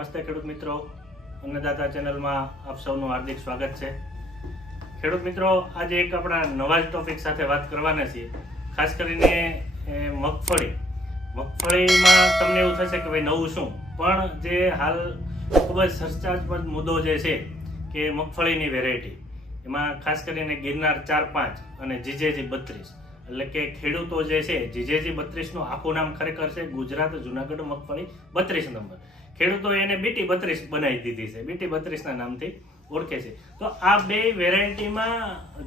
નમસ્તે ખેડૂત મિત્રો. અન્નદાતા ચેનલમાં આપ સૌનું હાર્દિક સ્વાગત છે. ખેડૂત મિત્રો, આજે એક આપણા નવા જ ટોપિક સાથે વાત કરવાના છીએ. ખાસ કરીને મગફળી. મગફળીમાં તમને એવું થશે કે ભાઈ નવું શું? પણ જે હાલ ખૂબ જ ચર્ચાસ્પદ મુદ્દો જે છે કે મગફળીની વેરાયટી એમાં ખાસ કરીને ગિરનાર ચાર પાંચ અને જીજેજી બત્રીસ. એટલે કે ખેડૂતો જે છે, જીજેજી બત્રીસનું આખું નામ ખરેખર છે ગુજરાત જુનાગઢ મગફળી બત્રીસ નંબર. ખેડૂતો એને બીટી બત્રીસ બનાવી દીધી છે. બીટી બત્રીસના નામથી ઓળખે છે. તો આ બે વેરાયટીમાં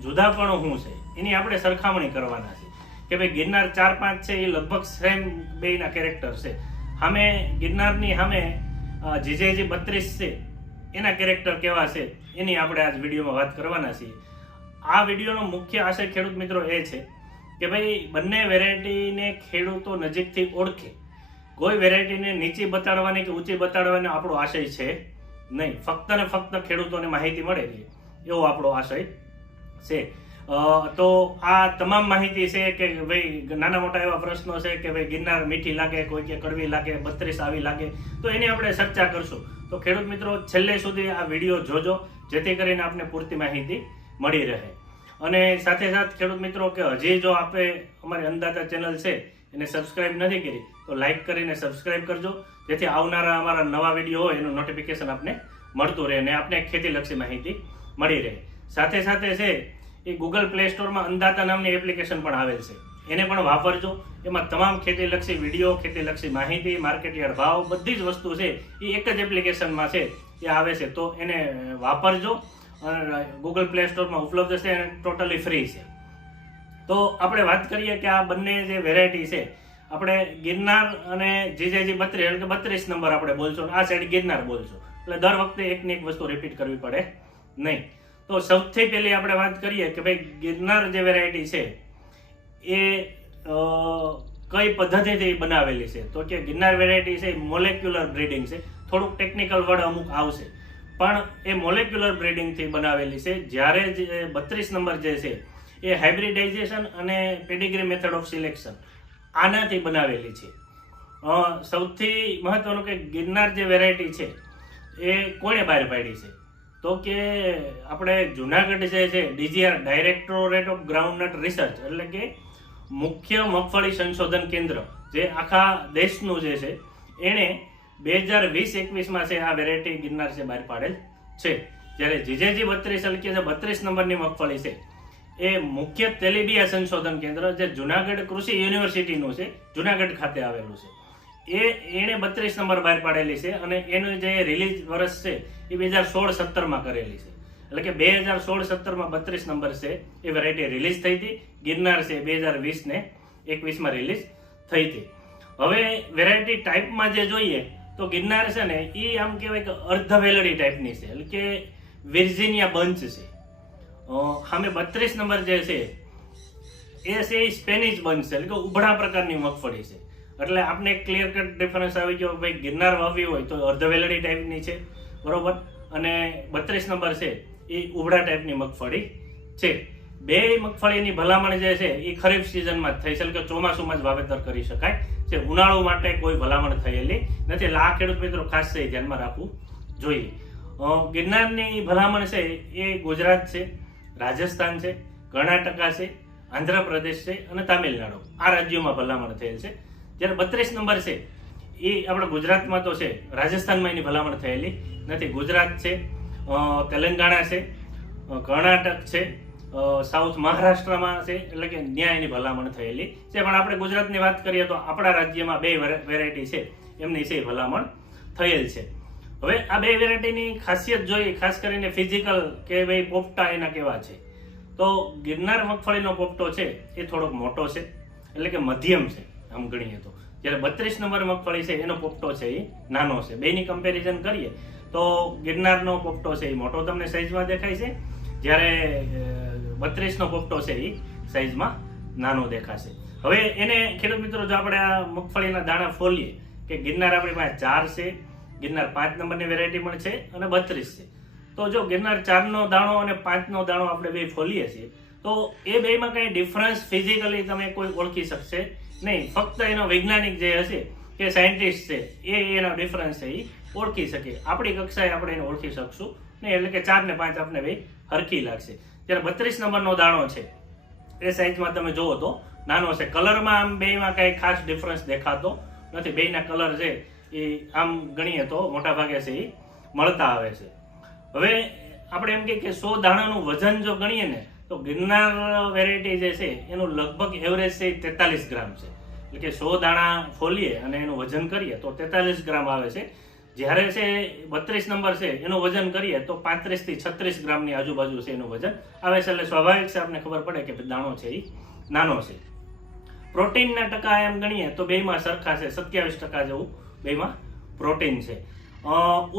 જુદાપણું શું છે. એની આપણે સરખામણી કરવાના છે કે ભાઈ ગિરનાર ચાર પાંચ છે, એ લગભગ સેમ બેયના કેરેક્ટર છે. સામે ગિરનારની સામે જીજેજી બત્રીસ છે, એના કેરેક્ટર કેવા છે, એની આપણે આજ વિડીયોમાં વાત કરવાના છીએ. આ વિડીયોનો મુખ્ય આશય ખેડૂત મિત્રો એ છે કે ભાઈ બંને વેરાયટીને ખેડૂતો નજીકથી ઓળખે. કોઈ વેરાયટીને નીચી બતાડવાની કે ઊંચી બતાડવાનો આપણો આશય છે નહીં. ફક્ત ને ફક્ત ખેડૂતોને માહિતી મળે એવો આપણો આશય છે. તો આ તમામ માહિતી છે કે ભાઈ નાના મોટા એવા પ્રશ્નો છે કે ભાઈ ગિરનાર મીઠી લાગે, કોઈ કે કડવી લાગે, બત્રીસ આવી લાગે, તો એની આપણે ચર્ચા કરશું. તો ખેડૂત મિત્રો, છેલ્લે સુધી આ વીડિયો જોજો, જેથી કરીને આપને પૂરતી માહિતી મળી રહે. અને સાથે સાથ ખેડૂત મિત્રો કે હજી જો આપણે અમારી અંદાતા ચેનલ છે એને સબસ્ક્રાઇબ નથી કરી, તો લાઈક કરીને સબસ્ક્રાઇબ કરજો. જેથી આવનારા અમારા નવા વીડિયો હોય, એનું નોટિફિકેશન આપને મળતું રહે અને આપને ખેતીલક્ષી માહિતી મળી રહે. સાથે સાથે છે, એ ગૂગલ પ્લે સ્ટોરમાં અંદાતા નામની એપ્લિકેશન પણ આવેલ છે. એને પણ વાપરજો. એમાં તમામ ખેતીલક્ષી વીડિયો ખેતીલક્ષી માહિતી માર્કેટયાર્ડ ભાવ, બધી જ વસ્તુ છે, એ એક જ એપ્લિકેશનમાં છે, એ આવે છે. તો એને વાપરજો. ગૂગલ પ્લે સ્ટોરમાં ઉપલબ્ધ છે અને ટોટલી ફ્રી છે. તો આપણે વાત કરીએ કે આ બંને જે વેરાયટી છે, આપણે ગિરનાર અને જીજેજી બત્રીસ એટલે કે બત્રીસ નંબર આપણે બોલશું આ સાઈડ ગિરનાર બોલશું. એટલે દર વખતે એકની એક વસ્તુ રિપીટ કરવી પડે નહીં. તો સૌથી પહેલી આપણે વાત કરીએ કે ભાઈ ગિરનાર જે વેરાયટી છે, એ કઈ પદ્ધતિથી બનાવેલી છે? તો કે ગિરનાર વેરાયટી છે મોલેક્યુલર બ્રીડિંગ છે. થોડુંક ટેકનિકલ વર્ડ અમુક આવશે. પણ એ મોલેક્યુલર બ્રીડિંગથી બનાવેલી છે. જ્યારે જે બત્રીસ નંબર જે છે એ હાઇબ્રિડાઇઝેશન અને પેડિગ્રી મેથડ ઓફ સિલેક્શન આનાથી બનાવેલી છે. સૌથી મહત્વનું કે ગિરનાર જે વેરાયટી છે, એ કોણે બહાર પાડી છે? તો કે આપણે જુનાગઢ જે છે, DGR directorate of groundnut research એટલે કે મુખ્ય મગફળી સંશોધન કેન્દ્ર, જે આખા દેશનું જે છે, એણે બે હજાર વીસ એકવીસમાં છે, આ વેરાયટી ગિરનાર છે બહાર પાડેલ છે. જ્યારે જીજેજી બત્રીસ એટલે કે બત્રીસ નંબરની મગફળી છે. એ મુખ્ય તેલીબિયા સંશોધન કેન્દ્ર જે જુનાગઢ કૃષિ યુનિવર્સિટીનું છે, જુનાગઢ ખાતે આવેલું છે. એ એણે બત્રીસ નંબર બહાર પાડેલી છે અને એનું જે રિલીઝ વર્ષ છે, એ બે હજાર સોળ સત્તરમાં કરેલી છે. એટલે કે બે હજાર સોળ સત્તરમાં બત્રીસ નંબર છે, એ વેરાયટી રિલીઝ થઈ હતી. ગિરનાર છે બે હજાર વીસ ને એકવીસમાં રિલીઝ થઈ હતી. હવે વેરાયટી ટાઈપમાં જે જોઈએ, તો ગિરનાર છે ને એ આમ કહેવાય કે અર્ધ વેલડી ટાઈપની છે. એટલે કે વિર્જિનિયા બંચ છે. સામે બત્રીસ નંબર જે છે, એ છે એ સ્પેનિશ બનશે એટલે કે ઉભળા પ્રકારની મગફળી છે. એટલે આપણે ક્લિયર કટ ડિફરન્સ આવી ગયો ભાઈ ગિરનાર વાવી હોય તો અર્ધ વેલડી ટાઈપની છે, બરોબર? અને બત્રીસ નંબર છે એ ઉભળા ટાઈપની મગફળી છે. બે મગફળીની ભલામણ જે છે એ ખરીફ સિઝનમાં થઈ છે. કે ચોમાસુમાં જ વાવેતર કરી શકાય. છે ઉનાળો માટે કોઈ ભલામણ થયેલી નથી. એટલે ખેડૂત મિત્રો ખાસ છે ધ્યાનમાં રાખવું જોઈએ. ગિરનારની ભલામણ છે એ ગુજરાત છે. રાજસ્થાન છે, કર્ણાટકા છે, આંધ્રપ્રદેશ છે અને તામિલનાડુ. આ રાજ્યોમાં ભલામણ થયેલ છે. જ્યારે બત્રીસ નંબર છે, એ આપણા ગુજરાતમાં તો છે. રાજસ્થાનમાં એની ભલામણ થયેલી નથી. ગુજરાત છે તેલંગાણા છે કર્ણાટક છે સાઉથ મહારાષ્ટ્રમાં છે, એટલે કે ત્યાં એની ભલામણ થયેલી છે. પણ આપણે ગુજરાતની વાત કરીએ તો આપણા રાજ્યમાં બે વેરાયટી છે. એમની છે ભલામણ થયેલ છે. હવે આ બે વેરાયટીની ખાસિયત જોઈએ, ખાસ કરીને ફિઝિકલ કે ભાઈ પોપટા એના કેવા છે. તો ગિરનાર મગફળીનો પોપટો છે, એ થોડોક મોટો છે, એટલે કે મધ્યમ છે, આમ ગણીએ તો. જ્યારે બત્રીસ નંબર મગફળી છે, એનો પોપટો છે, એ નાનો છે. બેની કમ્પેરિઝન કરીએ, તો ગિરનારનો પોપટો છે, એ મોટો તમને સાઇઝમાં દેખાય છે. જ્યારે બત્રીસનો પોપટો છે, એ સાઈઝમાં નાનો દેખાશે. હવે એને ખેડૂત મિત્રો જો આપણે આ મગફળીના દાણા ફોલીએ, કે ગિરનાર આપણી પાસે ચાર છે ગિરનાર પાંચ નંબરની વેરાયટી પણ છે અને બત્રીસ છે. તો જો ગિરનાર ચારનો દાણો અને પાંચનો દાણો આપણે બે ફોલીએ છીએ, તો એ બેમાં કંઈ ડિફરન્સ ફિઝિકલી તમે કોઈ ઓળખી શકશે નહીં. ફક્ત એનો વૈજ્ઞાનિક જે હશે કે સાયન્ટિસ્ટ છે, એ એનો ડિફરન્સ છે, એ ઓળખી શકીએ આપણી કક્ષાએ આપણે એને ઓળખી શકશું નહીં, એટલે કે ચાર ને પાંચ આપણે બે હરખી લાગશે. જ્યારે બત્રીસ નંબરનો દાણો છે, એ સાઇઝમાં તમે જુઓ તો નાનો છે. કલરમાં આમ બેમાં કાંઈ ખાસ ડિફરન્સ દેખાતો નથી. બેયના કલર છે એ આમ ગણીએ તો મોટા ભાગે છે એ મળતા આવે છે. હવે આપણે એમ કે સો દાણાનું વજન જો ગણીએ ને, તો ગિરનાર વેરાયટી જે છે, એનું લગભગ એવરેજ છે તેતાલીસ ગ્રામ છે. એટલે કે સો દાણા ફોલીએ અને એનું વજન કરીએ, તો તેતાલીસ ગ્રામ આવે છે. જ્યારે છે બત્રીસ નંબર છે, એનું વજન કરીએ, તો પાંત્રીસથી છત્રીસ ગ્રામની આજુબાજુ છે એનું વજન આવે છે. એટલે સ્વાભાવિક છે આપણે ખબર પડે કે દાણો છે એ નાનો છે. પ્રોટીનના ટકા એમ ગણીએ તો બેમાં સરખા છે, સત્યાવીસ ટકા જેવું બેમાં પ્રોટીન છે.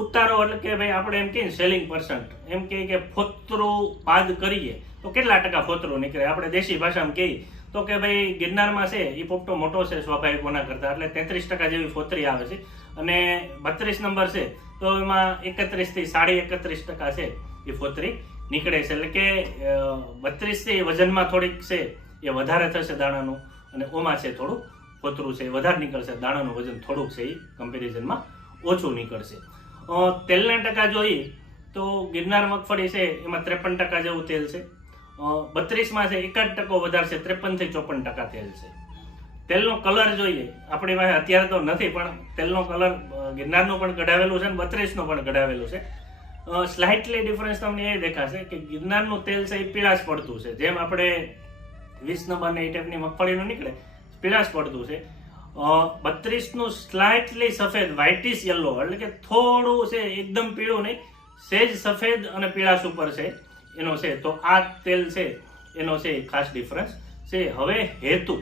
ઉતારો એટલે કે ભાઈ આપણે એમ કહીએ સેલિંગ પર્સન્ટ એમ કહીએ કે ફોતરું પાદ કરીએ તો કેટલા ટકા ફોતરું નીકળે? આપણે દેશી ભાષામાં કહીએ તો કે ભાઈ ગિરનારમાં છે એ પોપટો મોટો છે, સ્વાભાવિક ઓના કરતા. એટલે તેત્રીસ ટકા જેવી ફોતરી આવે છે. અને બત્રીસ નંબર છે, તો એમાં એકત્રીસથી સાડી એકત્રીસ ટકા છે, એ ફોતરી નીકળે છે. એટલે કે બત્રીસથી વજનમાં થોડીક છે, એ વધારે થશે દાણાનું અને ઓમાં છે થોડું ફોતરું છે એ વધારે નીકળશે, દાણાનું વજન થોડુંક છે એ કમ્પેરિઝનમાં ઓછું નીકળશે. તેલના ટકા જોઈએ તો ગિરનાર મગફળી છે એમાં ત્રેપન ટકા જેવું તેલ છે. બત્રીસમાં છે એકાદ ટકો વધારશે ત્રેપનથી ત્રેપન ચોપન ટકા તેલ છે. તેલનો કલર જોઈએ, આપણી પાસે અત્યારે તો નથી, પણ તેલનો કલર ગિરનારનું પણ કઢાવેલું છે અને બત્રીસનું પણ કઢાવેલું છે. સ્લાઇટલી ડિફરન્સ તમને એ દેખાશે કે ગિરનારનું તેલ છે એ પીળાશ પડતું છે. જેમ આપણે વીસ નંબરની એ ટાઈપની મગફળીનું નીકળે પીળાશ પડતું છે. બત્રીસનું સ્લાઇટલી સફેદ વ્હાઇટિશ યલો એટલે કે થોડું છે, એકદમ પીળું નહીં, સેજ સફેદ અને પીળાશ ઉપર છે, એનો છે. તો આ તેલ છે, એનો છે ખાસ ડિફરન્સ છે. હવે હેતુ,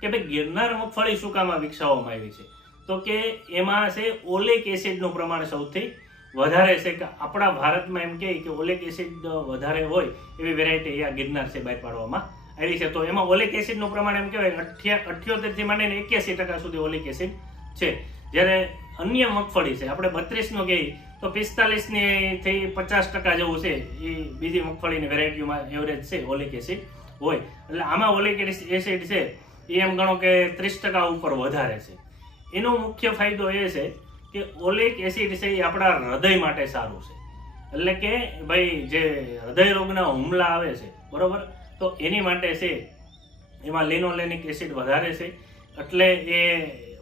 કે ભાઈ ગિરનાર મગફળી શું વિકસાવવામાં આવી છે. તો કે એમાં છે, ઓલિક એસિડનું પ્રમાણ સૌથી વધારે છે, કે આપણા ભારતમાં એમ કહે કે ઓલિક એસિડ વધારે હોય એવી વેરાયટી આ ગિરનાર છે બહાર પાડવામાં આવી છે. તો એમાં ઓલિક એસિડનું પ્રમાણ એમ કહેવાય, અઠ્યા અઠ્યોતેરથી માંડીને એક્યાસી ટકા સુધી ઓલિક એસિડ છે. જ્યારે અન્ય મગફળી છે, આપણે બત્રીસનો કહીએ, તો પિસ્તાલીસની થી પચાસ ટકા જેવું છે. એ બીજી મગફળીની વેરાયટીઓમાં એવરેજ છે, ઓલિક એસિડ હોય. એટલે આમાં ઓલિક એસિડ છે, એ એમ ગણો કે ત્રીસ ટકા ઉપર વધારે છે. એનો મુખ્ય ફાયદો એ છે કે ઓલિક એસિડ છે એ આપણા હૃદય માટે સારું છે. એટલે કે ભાઈ જે હૃદય રોગના હુમલા આવે છે, બરોબર? તો એની માટે છે, એમાં લિનોલેનિક એસિડ વધારે છે. એટલે એ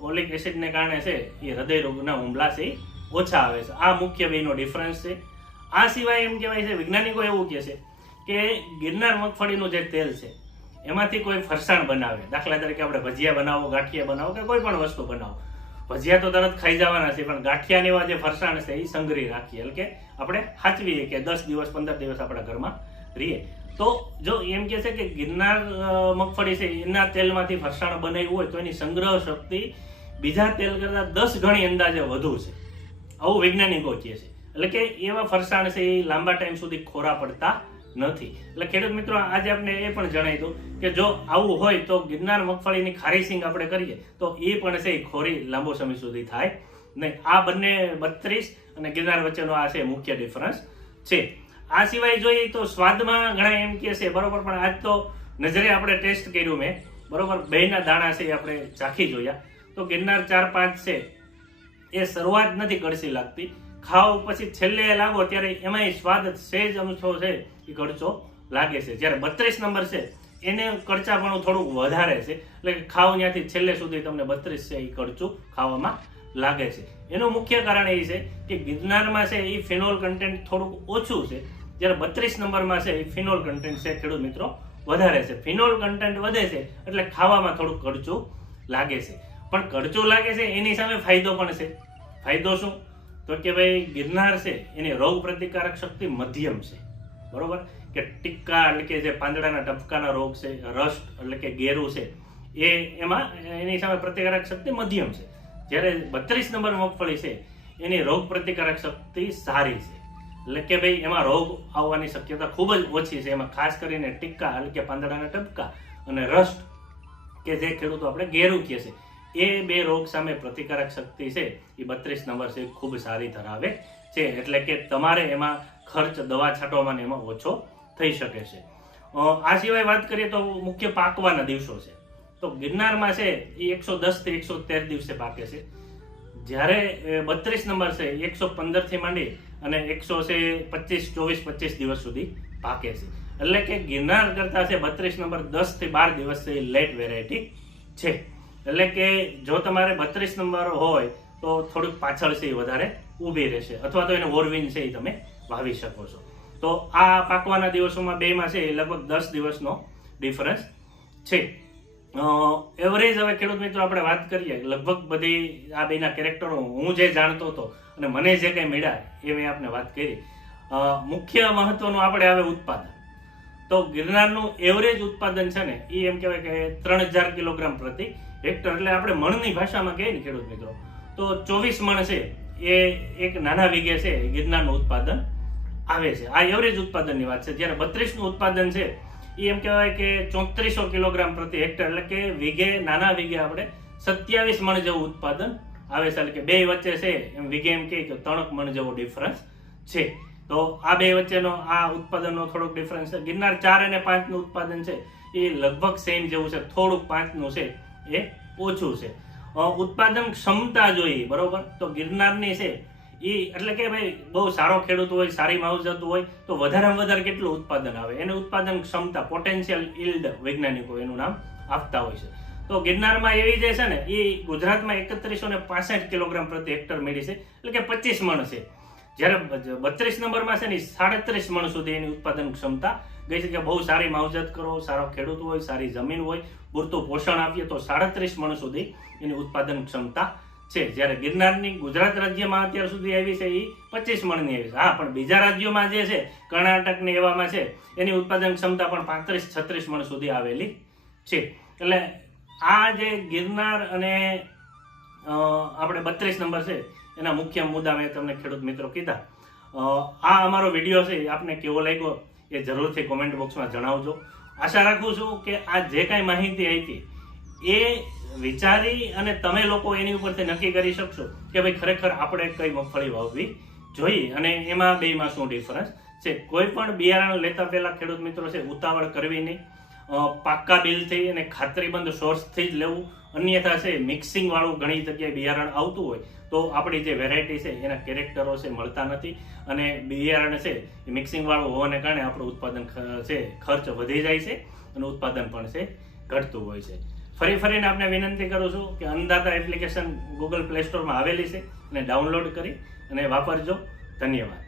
ઓલિક એસિડને કારણે છે, એ હૃદય રોગના હુમલા છે, ઓછા આવે છે. આ મુખ્ય બેનો ડિફરન્સ છે. આ સિવાય એમ કહેવાય છે, વૈજ્ઞાનિકો એવું કહે છે કે ગિરનાર મગફળીનું જે તેલ છે, એમાંથી કોઈ ફરસાણ બનાવે. દાખલા તરીકે આપણે ભજીયા બનાવો, ગાંઠિયા બનાવો કે કોઈ પણ વસ્તુ બનાવો. ભજીયા તો તરત ખાઈ જવાના છે, પણ ગાંઠિયાને એવા જે ફરસાણ છે, એ સંગ્રહી રાખીએ. એટલે કે આપણે સાચવીએ કે દસ દિવસ, પંદર દિવસ આપણા ઘરમાં રહીએ. તો જો એમ કે છે કે ગિરનાર મગફળી છે, એના તેલમાંથી ફરસાણ બનાવ્યું હોય તો એની સંગ્રહ શક્તિ બીજા તેલ કરતાં દસ ગણી અંદાજે વધુ છે. આવું વૈજ્ઞાનિકો કહે છે. એટલે કે એવા ફરસાણ છે એ લાંબા ટાઈમ સુધી ખોરા પડતા નથી. એટલે ખેડૂત મિત્રો, આજે આપણે એ પણ જણાવી દઉં કે જો આવું હોય તો ગિરનાર મગફળીની ખારીસિંગ આપણે કરીએ તો એ પણ છે એ ખોરી લાંબો સમય સુધી થાય નહીં. આ બંને બત્રીસ અને ગિરનાર વચ્ચેનો આ છે મુખ્ય ડિફરન્સ છે. આ સિવાય જોઈએ તો સ્વાદમાં ઘણા એમ કહે છે, બરોબર, પણ આજ તો નજરે આપણે ટેસ્ટ કર્યું મેં. બરોબર બેના દાણા છે એ આપણે ચાખી જોયા. તો ગિરનાર ચાર પાંચ છે, એ શરૂઆત નથી કડસી લાગતી. ખાવ પછી છેલ્લે લાગો ત્યારે એમાંય સ્વાદ સહેજ અમથો છે એ કડચો લાગે છે. જ્યારે બત્રીસ નંબર છે, એને કડચાપણું થોડુંક વધારે છે. એટલે કે ખાવ ત્યાંથી છેલ્લે સુધી તમને બત્રીસ છે એ કડચું ખાવામાં લાગે છે. એનું મુખ્ય કારણ એ છે કે ગિરનારમાં છે એ ફિનોલ કન્ટેન્ટ થોડુંક ઓછું છે. જ્યારે બત્રીસ નંબરમાં છે એ ફિનોલ કન્ટેન્ટ છે ખેડૂત મિત્રો, વધારે છે. ફિનોલ કન્ટેન્ટ વધે છે એટલે ખાવામાં થોડુંક કડચું લાગે છે. પણ કડચું લાગે છે એની સામે ફાયદો પણ છે. ફાયદો શું? તો કે ભાઈ ગિરનાર છે એની રોગ પ્રતિકારક શક્તિ મધ્યમ છે. બરોબર? કે ટીક્કા એટલે કે જે પાંદડાના ટપકાના રોગ છે, રસ્ટ એટલે કે ગેરું છે, એ એમાં એની સામે પ્રતિકારક શક્તિ મધ્યમ છે. જ્યારે બત્રીસ નંબર મગફળી છે, એની રોગ પ્રતિકારક શક્તિ સારી છે. એટલે કે ભાઈ, એમાં રોગ આવવાની શક્યતા ખૂબ જ ઓછી છે. એમાં ખાસ કરીને ટીક્કા એટલે કે પાંદડાના ટપકા અને રસ્ટ, કે જે ખેડૂતો આપણે ઘેરું કહે છે. એ બે રોગ સામે પ્રતિકારક શક્તિ છે. એ બત્રીસ નંબર છે ખૂબ સારી ધરાવે છે. એટલે કે તમારે એમાં ખર્ચ, દવા છાંટવામાં એમાં ઓછો થઈ શકે છે. આ સિવાય વાત કરીએ તો મુખ્ય પાકવાના દિવસો છે. તો ગિરનારમાં છે, એ એકસો દસથી એકસો તેર દિવસે પાકે છે. જ્યારે બત્રીસ નંબર છે એકસો પંદરથી માંડી અને એકસો છે, પચીસ, ચોવીસ, પચીસ દિવસ સુધી પાકે છે. એટલે કે ગિરનાર કરતા છે બત્રીસ નંબર દસથી બાર દિવસ છે લેટ વેરાયટી છે. એટલે કે જો તમારે બત્રીસ નંબર હોય તો થોડુંક પાછળ છે એ વધારે ઊભી રહેશે. અથવા તો એને ઓરવિન છે એ તમે વાવી શકો છો. તો આ પાકવાના દિવસોમાં બેમાં છે એ લગભગ દસ દિવસનો ડિફરન્સ છે. એવરેજ હવે ખેડૂત મિત્રો આપણે વાત કરીએ, લગભગ બધી આ બેના કેરેક્ટરો હું જે જાણતો હતો અને મને જે કંઈ મળ્યા એ મેં આપને વાત કરી. મુખ્ય મહત્વનું આપણે આવે ઉત્પાદન. તો ગિરનારનું એવરેજ ઉત્પાદન છે ને એ એમ કહેવાય કે ત્રણ હજાર કિલોગ્રામ પ્રતિ હેક્ટર. એટલે આપણે મણની ભાષામાં કહીએ ને ખેડૂત મિત્રો, તો ચોવીસ મણ છે, એ એક નાના વીઘે છે ગિરનારનું ઉત્પાદન આવે છે. આ એવરેજ ઉત્પાદનની વાત છે. જ્યારે બત્રીસનું ઉત્પાદન છે એ એમ કહેવાય કે ચોત્રીસો કિલોગ્રામ પ્રતિ હેક્ટર, એટલે કે વીઘે, નાના વીઘે આપણે સત્યાવીસ મણ જેવું ઉત્પાદન આવે છે. એટલે કે બે વચ્ચે છે, એમ વીઘે એમ કહે કે ત્રણ મણ જેવો ડિફરન્સ છે. તો આ બે વચ્ચેનો, આ ઉત્પાદનનો થોડોક ડિફરન્સ છે. ગિરનાર ચાર અને પાંચનું ઉત્પાદન છે, એ લગભગ સેમ જેવું છે. થોડુંક પાંચનું છે, એ ઓછું છે. ઉત્પાદન ક્ષમતા જોઈએ, બરોબર? તો ગિરનારની છે એ એટલે કે ભાઈ બહુ સારો ખેડૂત હોય, સારી માવજત હોય, તો વધારેમાં વધારે કેટલું ઉત્પાદન આવે? એને ઉત્પાદન ક્ષમતા પોટેન્શિયલ ઇલ્ડ વૈજ્ઞાનિકો એનું નામ આપતા હોય છે. તો ગિરનારમાં એવી જે છે ને એ ગુજરાતમાં એકત્રીસો ને પાસઠ કિલોગ્રામ પ્રતિ હેક્ટર મેળી છે. એટલે કે પચીસ મણ છે. જ્યારે બત્રીસ નંબરમાં છે ને સાડત્રીસ મણ સુધી એની ઉત્પાદન ક્ષમતા ગઈ છે. કે બહુ સારી માવજત કરો, સારો ખેડૂત હોય, સારી જમીન હોય, પૂરતું પોષણ આપીએ, તો સાડત્રીસ મણ સુધી એની ઉત્પાદન ક્ષમતા છે. જ્યારે ગિરનારની ગુજરાત રાજ્યમાં અત્યાર સુધી આવી છે એ પચીસ મણની આવી છે. હા, પણ બીજા રાજ્યોમાં જે છે કર્ણાટક ને એવામાં છે, એની ઉત્પાદન ક્ષમતા પણ પાંત્રીસ છત્રીસ મણ સુધી આવેલી છે. એટલે આ જે ગિરનાર અને આપણે બત્રીસ નંબર છે, એના મુખ્ય મુદ્દા મેં તમને ખેડૂત મિત્રો કીધા. આ અમારો વીડિયો છે આપને કેવો લાગ્યો એ જરૂરથી કોમેન્ટ બોક્સમાં જણાવજો. આશા રાખું છું કે આ જે કાંઈ માહિતી આવી હતી એ વિચારી અને તમે લોકો એની ઉપરથી નક્કી કરી શકશો કે ભાઈ ખરેખર આપણે કઈ મગફળી વાવવી જોઈએ. અને એમાં બેમાં શું ડિફરન્સ છે? કોઈ પણ બિયારણ લેતા પહેલા ખેડૂત મિત્રો છે, ઉતાવળ કરવી નહીં. પાક્કા બિલથી અને ખાતરીબંધ સોર્સથી જ લેવું. અન્યથા છે મિક્સિંગવાળું ઘણી જગ્યાએ બિયારણ આવતું હોય તો આપણી જે વેરાયટી છે, એના કેરેક્ટરો છે, મળતા નથી. અને બિયારણ છે, એ મિક્સિંગવાળું હોવાને કારણે આપણું ઉત્પાદન છે, ખર્ચ વધી જાય છે અને ઉત્પાદન પણ છે, ઘટતું હોય છે. ફરી ફરીને આપને વિનંતી કરું છું કે અન્નદાતા એપ્લિકેશન ગૂગલ પ્લે સ્ટોરમાં આવેલી છે અને ડાઉનલોડ કરી અને વાપરજો. ધન્યવાદ.